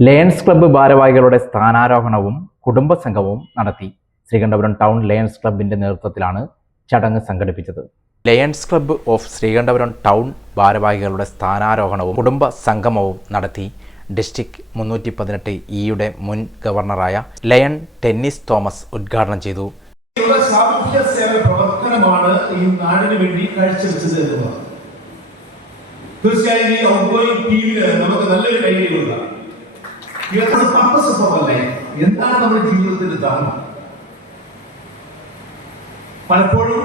Lions club ഭാരവാഹികളുടെ സ്ഥാനാരോഹണവും കുടുംബസംഗമവും നടത്തി Sreekandapuram town lions ക്ലബിന്റെ നേതൃത്വത്തിലാണ് ചടങ്ങ് സംഘടിപ്പിച്ചത്. Lions club of Sreekandapuram town ഭാരവാഹികളുടെ സ്ഥാനാരോഹണവും കുടുംബ സംഗമവും നടത്തി ഡിസ്ട്രിക്ട് മുന്നൂറ്റി പതിനെട്ട് ഇയുടെ മുൻ ഗവർണറായ ലയൺ ടെന്നിസ് തോമസ് ഉദ്ഘാടനം ചെയ്തു. പ്രവർത്തനമാണ് ഈ നാടിന് വേണ്ടി കാഴ്ചവെച്ചത് എന്നുള്ളത്. തീർച്ചയായും ഈ ഔട്ട്ഗോയിങ് ടീമിന് നമുക്ക് നല്ലൊരു കൈകൈ കൊടുക്കാം പർപ്പസ് ലൈഫ് എന്താണ് നമ്മുടെ ജീവിതത്തിന്റെ ധർമ്മം? പലപ്പോഴും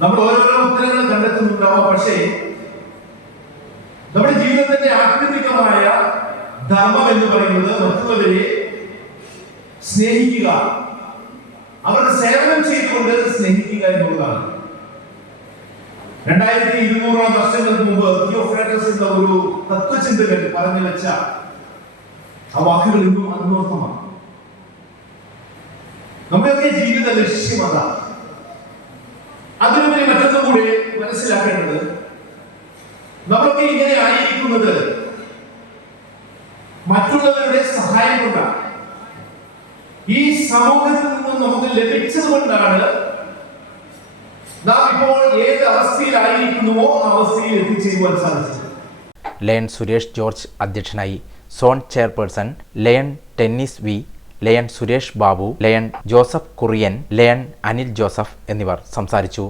നമ്മൾ ഓരോരോ ഉത്തരങ്ങൾ കണ്ടെത്തുന്നുണ്ടാവാം പക്ഷേ നമ്മുടെ ജീവിതത്തിന്റെ ആത്യന്തികമായ ധർമ്മം എന്ന് പറയുന്നത് മറ്റുള്ളവരെ സ്നേഹിക്കുക. അവരുടെ സേവനം ചെയ്തുകൊണ്ട് സ്നേഹിക്കുക എന്നുള്ളതാണ്. രണ്ടായിരത്തി ഇരുന്നൂറോളം വർഷങ്ങൾക്ക് മുമ്പ് ഒരു തത്വചിന്തകൻ പറഞ്ഞു വെച്ച ആ വാക്കുകൾ ഇന്നും അന്വർത്ഥമാണ് നമ്മുടെയൊക്കെ ജീവിത ലക്ഷ്യം അതാണ് അതിനുപരി മറ്റൊന്നും കൂടെ മനസ്സിലാക്കേണ്ടത് നമ്മളൊക്കെ ഇങ്ങനെ ആയിരിക്കുന്നത് മറ്റുള്ളവരുടെ സഹായം കൊണ്ടാണ്. ഈ സമൂഹത്തിൽ നിന്നും നമുക്ക് ലഭിച്ചത് കൊണ്ടാണ് നാം ഇപ്പോൾ ഏത് അവസ്ഥയിലായിരിക്കുന്നുവോ അവസ്ഥയിൽ എത്തിച്ചേരുവാൻ സാധിച്ചത്. ലയൺ സുരേഷ് ജോർജ് അധ്യക്ഷനായി. Zone chairperson lion Dennis V. Lion Suresh Babu lion Joseph Kurian lion Anil Joseph എന്നിവർ സംസാരിച്ചു.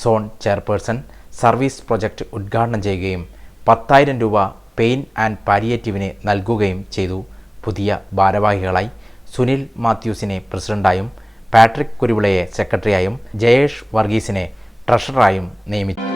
സോൺ ചെയർപേഴ്സൺ സർവീസ് പ്രൊജക്ട് ഉദ്ഘാടനം ചെയ്യുകയും പത്തായിരം രൂപ പെയിൻ ആൻഡ് പാലിയേറ്റീവിന് നൽകുകയും ചെയ്തു. പുതിയ ഭാരവാഹികളായി സുനിൽ മാത്യൂസിനെ പ്രസിഡന്റായും പാട്രിക് കുരുവിളയെ സെക്രട്ടറിയായും ജയേഷ് വർഗീസിനെ ട്രഷററായും നിയമിച്ചു.